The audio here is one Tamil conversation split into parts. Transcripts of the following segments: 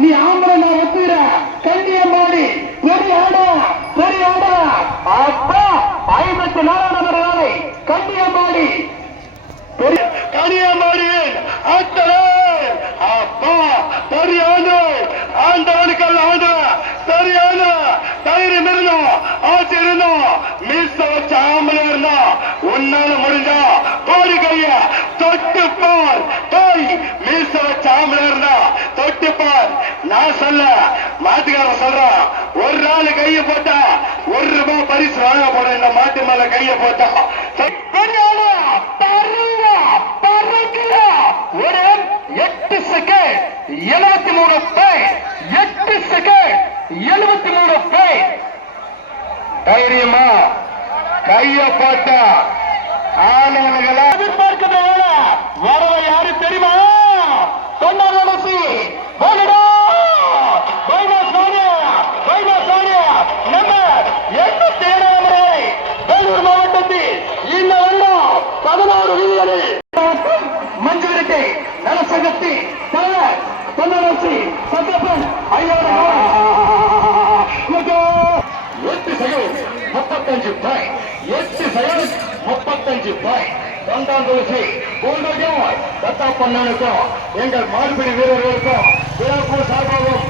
நீ ஆம்பளை நான் ஒத்துக்கிற கண்ணியம்மாடி பெரிய ஆடா அப்பா 54 நம்பர் வேலை கண்ணியம்மாடி கனியம்மாடி அத்தனை அப்பா சரியான ஆண்டவனுக்கல்ல ஆண்டு சரியான தைரியம் இருந்தோம் ஆட்சி இருந்தோம் மீச வச்ச ஆம்பளை இருந்தோம் உன்னால முடிஞ்சா போடு கைய தொட்டு பார் போய் மீச வச்ச ஆம்பளை இருந்தா தொட்டு பார் நான் சொல்ல மாட்டுக்காரன் சொல்றான் ஒரு நாள் கைய போட்டா ₹1 பரிசு வாங்க போன இந்த மாட்டு மேல கைய போட்டா ஒரு 8 செகண்ட் 73 பாயிண்ட் 8 செகண்ட் 73 பாயிண்ட் தைரியமா கைய போட்டா ஆனவர்களா எதிர்பார்க்கிறத வரவ யாரு தெரியுமா தொண்டரசி போகடா நம்ம என்ன தேடாமலே வேலூர் மாவட்டத்தில் இந்த வருடம் 16 வீதிகளில் மஞ்சுவிரட்டை நலசங்கத்தி தலைவர் தொண்டரசி சத்யப்பன் 8 செகண்ட் 35 பாயிண்ட் 8 செகண்ட் 35 பாயிண்ட் தொண்டாந்துளசி பூண்டோஜம் தத்தாப்பண்ணனுக்கும் எங்கள் மாடுபிடி வீரர்களுக்கும் விழாப்பூர் சார்பாகவும்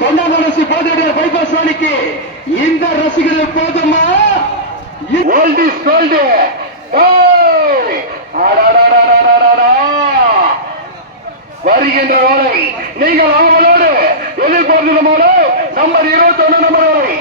தொண்டாந்துளசி பாதையுடைய பைபாஸ் வாணிக்கு இந்த ரசிகர்கள் போதுமா ஓல்ட் இஸ் கோல்டு வருகின்ற வேலை நீங்கள் அவங்களோடு எதிர்பார்க்கிறோமோட நம்பர் 21 நம்பர் வரை